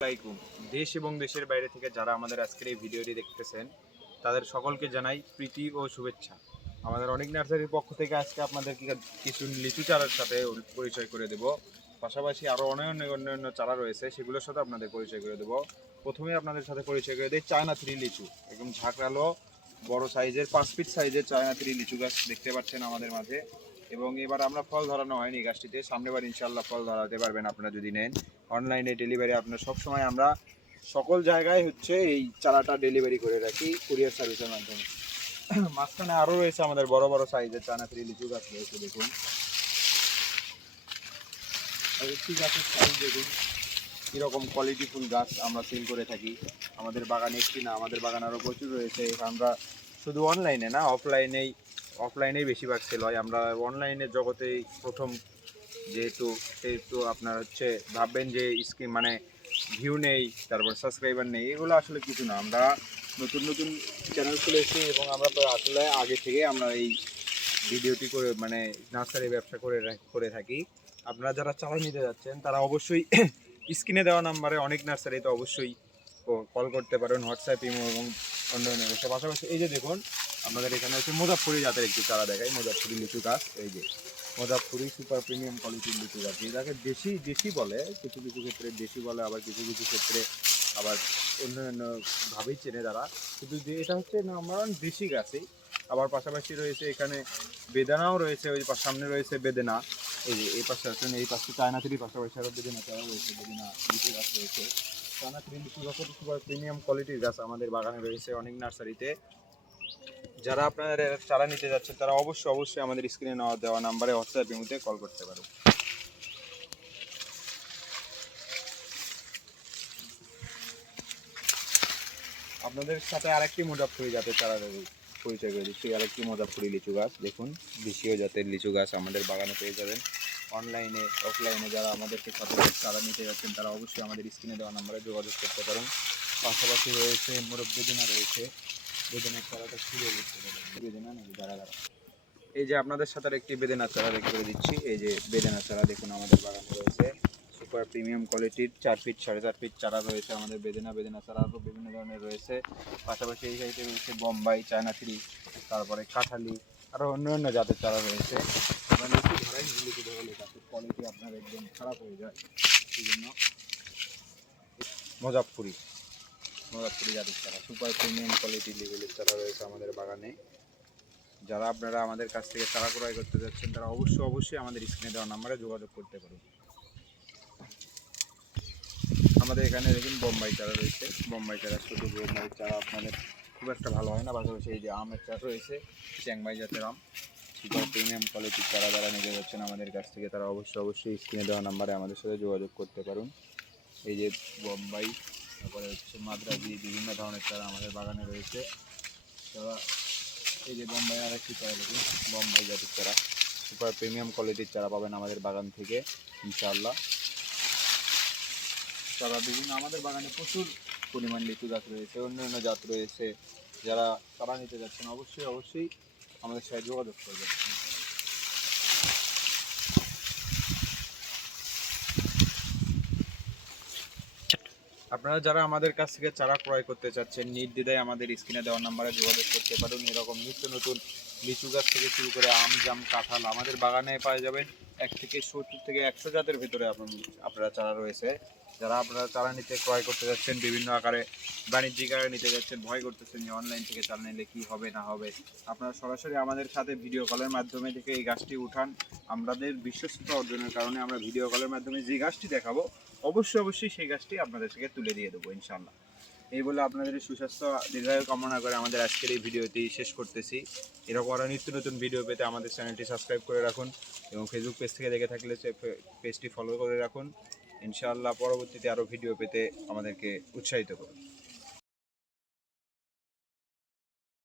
আসসালামাইকুম। দেশ এবং দেশের বাইরে থেকে যারা আমাদের আজকের এই ভিডিওটি দেখতেছেন তাদের সকলকে জানাই প্রীতি ও শুভেচ্ছা। আমাদের অনেক নার্সারির পক্ষ থেকে আজকে আপনাদেরকে কিছু লিচু চারার সাথে পরিচয় করে দেব। পাশাপাশি আরও অন্যান্য চারা রয়েছে, সেগুলোর সাথে আপনাদের পরিচয় করে দেব। প্রথমে আপনাদের সাথে পরিচয় করে দেয় চায়না থ্রি লিচু। একদম ঝাঁকড়ালো বড় সাইজের 5 ফিট সাইজের চায়না থ্রি লিচু গাছ দেখতে পাচ্ছেন আমাদের মাঝে। এবং এবার আমরা ফল ধরানো হয়নি গাছটিতে, সামনেবার ইনশাল্লাহ ফল ধরাতে পারবেন আপনারা যদি নেন। অনলাইনে ডেলিভারি আপনার সবসময় আমরা সকল জায়গায় এই চারাটা ডেলিভারি করে রাখি কুরিয়ার সার্ভিসের মাধ্যমে। মাঝখানে আরও রয়েছে আমাদের বড় বড় সাইজের চায়না থ্রি লিচু গাছ রয়েছে, দেখুন একটি গাছের সাইজ দেখুন কীরকম কোয়ালিটিফুল গাছ আমরা সেল করে থাকি। আমাদের বাগানে একটি না, আমাদের বাগান আরও প্রচুর রয়েছে। আমরা শুধু অনলাইনে না, অফলাইনেই বেশিরভাগ সেল হয়। আমরা অনলাইনের জগতেই প্রথম, সেহেতু আপনার ভাববেন যে স্কিম মানে ভিউ নেই, তারপর সাবস্ক্রাইবার নেই, এগুলো আসলে কিছু না। আমরা নতুন নতুন চ্যানেল খুলেছি এবং আমরা আসলে আগে থেকে আমরা এই ভিডিওটি করে নার্সারি ব্যবসা করে থাকি। আপনারা যারা চারা নিতে যাচ্ছেন তারা অবশ্যই স্ক্রিনে দেওয়া নাম্বারে অনেক নার্সারিতে অবশ্যই কল করতে পারেন, হোয়াটসঅ্যাপ, ইমো এবং অন্যান্য বিষয়। পাশাপাশি এই যে দেখুন আমাদের এখানে মুজাফফরি জাতের একটি চারা দেখাই, মুজাফফরি লিচু গাছ। এই যে মুজাফফরি সুপার প্রিমিয়াম কোয়ালিটির লিচু গাছ, এটাকে দেশি বলে, কিছু কিছু ক্ষেত্রে দেশি বলে, আবার কিছু কিছু ক্ষেত্রে আবার ভাবেই চেনে তারা। কিন্তু যে এটা নাম্বার ওয়ান দেশি গাছই। আবার পাশাপাশি রয়েছে এখানে বেদানাও রয়েছে, ওই সামনে রয়েছে বেদেনা। এই যে এই পাশে আছেন, এই পাশে চায়না থ্রি, পাশাপাশি আরও বেদেনা চারা রয়েছে, বেদেনা লিচু গাছ রয়েছে। চায়না থ্রি লিচু গাছের সুপার প্রিমিয়াম কোয়ালিটির গাছ আমাদের বাগানে রয়েছে অনেক নার্সারিতে। যারা আপনারা চারা নিতে যাচ্ছেন তারা অবশ্যই আমাদের স্ক্রিনে দেওয়া নাম্বারে হোয়াটসঅ্যাপ ইমোতে কল করতে পারেন। আপনাদের সাথে আরেকটি মুজাফফরি জাতের চারা পরিচয় করে দিচ্ছি। আরেকটি মুজাফফরি লিচু গাছ দেখুন, দেশীয় জাতের লিচু গাছ আমাদের বাগানে পেয়ে যাবেন। অনলাইনে অফলাইনে যারা আমাদেরকে সাথে চারা নিতে যাচ্ছেন তারা অবশ্যই আমাদের স্ক্রিনে দেওয়া নাম্বারে যোগাযোগ করতে পারেন। পাশাপাশি রয়েছে বেদেনা রয়েছে, বেদেনার চারাটা খুলে করতে পারেন। বেদেনা নাকি দাঁড়া। এই যে আপনাদের সাথে একটি বেদেনা চারা করে দিচ্ছি। এই যে বেদেনা চারা দেখুন আমাদের বাগানে রয়েছে সুপার প্রিমিয়াম কোয়ালিটির 4 ফিট 4.5 ফিট চারা রয়েছে আমাদের বেদেনা চারা আরও বিভিন্ন ধরনের রয়েছে। পাশাপাশি এই সাইডে রয়েছে বোম্বাই, চায়না থ্রি, তারপরে কাঁঠালি, আরও অন্য জাতের চারা রয়েছে। আমরা লিচু ধরাই লিচু ধরালে গাছের কোয়ালিটি আপনার একদম খারাপ হয়ে যায়, সেই জন্য মুজাফফরি জাতের চারা সুপার প্রিমিয়াম কোয়ালিটি লেভেলের চারা রয়েছে আমাদের বাগানে। যারা আপনারা আমাদের কাছ থেকে চারা ক্রয় করতে যাচ্ছেন তারা অবশ্যই আমাদের স্ক্রিনে দেওয়া নাম্বারে যোগাযোগ করতে পারেন। আমাদের এখানে দেখুন বোম্বাই চারা রয়েছে, বোম্বাই চারা শুধু বোম্বাই চারা আপনাদের খুব একটা ভালো হয় না। পাশাপাশি এই যে আমের চারা রয়েছে, চ্যাংমাই জাতের আম, সুপার প্রিমিয়াম কোয়ালিটির চারা যারা নিতে যাচ্ছেন আমাদের কাছ থেকে তারা অবশ্যই স্ক্রিনে দেওয়া নাম্বারে আমাদের সাথে যোগাযোগ করতে পারুন। এই যে বোম্বাই, তারপরে মাদ্রাজি, বিভিন্ন ধরনের চারা আমাদের বাগানে রয়েছে। তারা এই যে বোম্বাই আরেকটি চারা দেখুন, বোম্বাই জাতের চারা সুপার প্রিমিয়াম কোয়ালিটির চারা পাবেন আমাদের বাগান থেকে ইনশাআল্লাহ। চারা বিভিন্ন আমাদের বাগানে প্রচুর পরিমাণ লিচু গাছ রয়েছে, অন্যান্য জাত রয়েছে। যারা চারা নিতে যাচ্ছেন অবশ্যই আমাদের সাথে যোগাযোগ করবেন। আপনারা যারা আমাদের কাছ থেকে চারা ক্রয় করতে চাচ্ছেন নির্দ্বিধায় আমাদের স্ক্রিনে দেওয়া নাম্বারে যোগাযোগ করতে পারেন। এরকম নিত্য নতুন লিচু গাছ থেকে শুরু করে আম, জাম, কাঁঠাল আমাদের বাগানে পাওয়া যাবেন 1 থেকে 70 থেকে 100 জাতের ভিতরে আপনারা চারা রয়েছে। যারা আপনারা চারা নিতে ক্রয় করতে যাচ্ছেন, বিভিন্ন আকারে বাণিজ্যিক আকারে নিতে যাচ্ছেন, ভয় করতেছেন যে অনলাইন থেকে চারা নিলে কী হবে না হবে, আপনারা সরাসরি আমাদের সাথে ভিডিও কলের মাধ্যমে থেকে এই গাছটি উঠান। আমাদের বিশ্বস্ততা অর্জনের কারণে আমরা ভিডিও কলের মাধ্যমে যে গাছটি দেখাবো অবশ্যই সেই গাছটি আপনাদের থেকে তুলে দিয়ে দেবো ইনশাআল্লাহ। এই বলে আপনাদের সুস্বাস্থ্য দীর্ঘায়ু কামনা করে আমাদের আজকের এই ভিডিওটি শেষ করতেছি। এরকম আরও নিত্য নতুন ভিডিও পেতে আমাদের চ্যানেলটি সাবস্ক্রাইব করে রাখুন এবং ফেসবুক পেজ থেকে দেখে থাকলে পেজটি ফলো করে রাখুন। ইনশাআল্লাহ পরবর্তীতে আরও ভিডিও পেতে আমাদেরকে উৎসাহিত করুন।